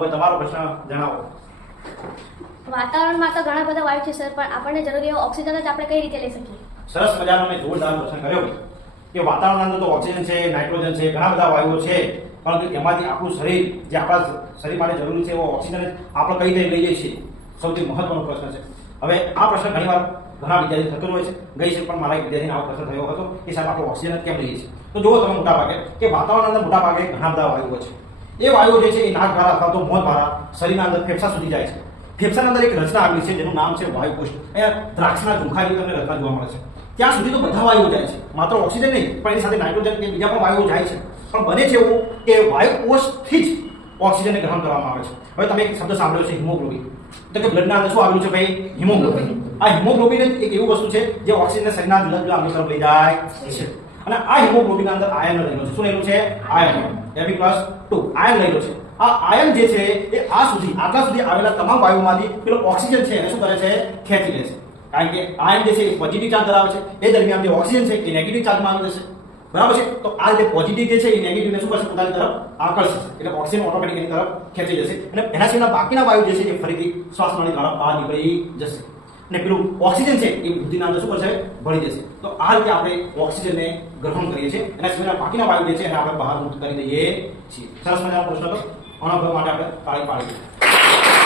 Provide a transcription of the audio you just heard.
ભાઈ તમારો પ્રશ્ન જણાવો. વાતાવરણમાં તો ઘણા બધા વાયુ છે સર, પણ આપણને જરૂરી એવો ઓક્સિજન જ આપણે કઈ રીતે લઈ શકીએ? સરસ મજાનો મેં જોરદાર પ્રશ્ન કર્યો કે વાતાવરણની અંદર તો ઓક્સિજન છે, નાઇટ્રોજન છે, ઘણા બધા વાયુઓ છે, પરંતુ એમાંથી આપણું શરીર જે આપણા શરીર માટે જરૂરી છે એવો ઓક્સિજન આપણે કઈ રીતે લઈએ છીએ, સૌથી મહત્વનો પ્રશ્ન છે. હવે આ પ્રશ્ન ઘણીવાર ઘણા વિદ્યાર્થી થતો હોય છે. ગઈ છે પણ મારા એક વિદ્યાર્થીને આવો પ્રશ્ન થયો હતો કે સાહેબ આપણે ઓક્સિજન કેમ લઈએ છીએ. તો જુઓ તમે મોટા ભાગે કે વાતાવરણની અંદર મોટા ભાગે ઘણા બધા વાયુઓ છે. એ વાયુઓ જે છે એ નાક દ્વારા અથવા તો મોં દ્વારા શરીરના અંદર ફેફસા સુધી જાય છે. ફેફસાની અંદર એક રચના આવેલી છે જેનું નામ છે વાયુકોષ. અહીંયા દ્રાક્ષના ઝુમખાની તમને રચના જોવા મળે છે. ત્યાં સુધી તો બધા વાયુઓ જાય છે, માત્ર ઓક્સિજન નહીં પણ એની સાથે નાઇટ્રોજન કે બીજા પણ વાયુઓ જાય છે. પણ બને છે એવું કે વાયુકોષથી જ ઓક્સિજનને ગ્રહણ કરવામાં આવે છે. હવે તમે એક શબ્દ સાંભળ્યો છે હિમોગ્લોબિન. તો કે બ્લડના અંદર શું આવેલું છે ભાઈ? હિમોગ્લોબિન. આ હિમોગ્લોબિન એક એવું વસ્તુ છે જે ઓક્સિજનને શરીરના જુદા જુદા અંગો તરફ લઈ જાય છે. અને આ હિમોગ્લોબિનના અંદર આયર્ન રહેલો છે. શું રહેલું છે? આયર્ન. Fe+2 આયર્ન રહેલો છે. આ આયર્ન જે છે એ આટલા સુધી આવેલા તમામ વાયુમાંથી પેલો ઓક્સિજન છે એને શું કરે છે? ખેંચી લે છે. કારણ કે આયર્ન જે છે એ પોઝિટિવ ચાર્જ ધરાવે છે. એ દરમિયાન જે ઓક્સિજન છે એ નેગેટિવ ચાર્જમાં આવી જશે. બરાબર છે? તો આ જે પોઝિટિવ જે છે એ નેગેટિવને શું કરશે? પોતાની તરફ આકર્ષશે. એટલે ઓક્સિજન ઓટોમેટિક એની તરફ ખેંચી જશે અને એના સિવાયના બાકીના વાયુ જે છે એ ફરીથી શ્વાસ નળી દ્વારા બહાર નીકળી જશે. અને પેલું ઓક્સિજન છે એ બુદ્ધિના અંદર શું કરશે? ભળી જશે. તો આ રીતે આપણે ઓક્સિજનને ગ્રહણ કરીએ છીએ. એના સિવાયના બાકીના વાયુ જે છે એને આપણે બહાર મુક્ત કરી દઈએ છીએ. સરસ મજાનો પ્રશ્ન હતો. આના માટે આપણે તાળી પાડી.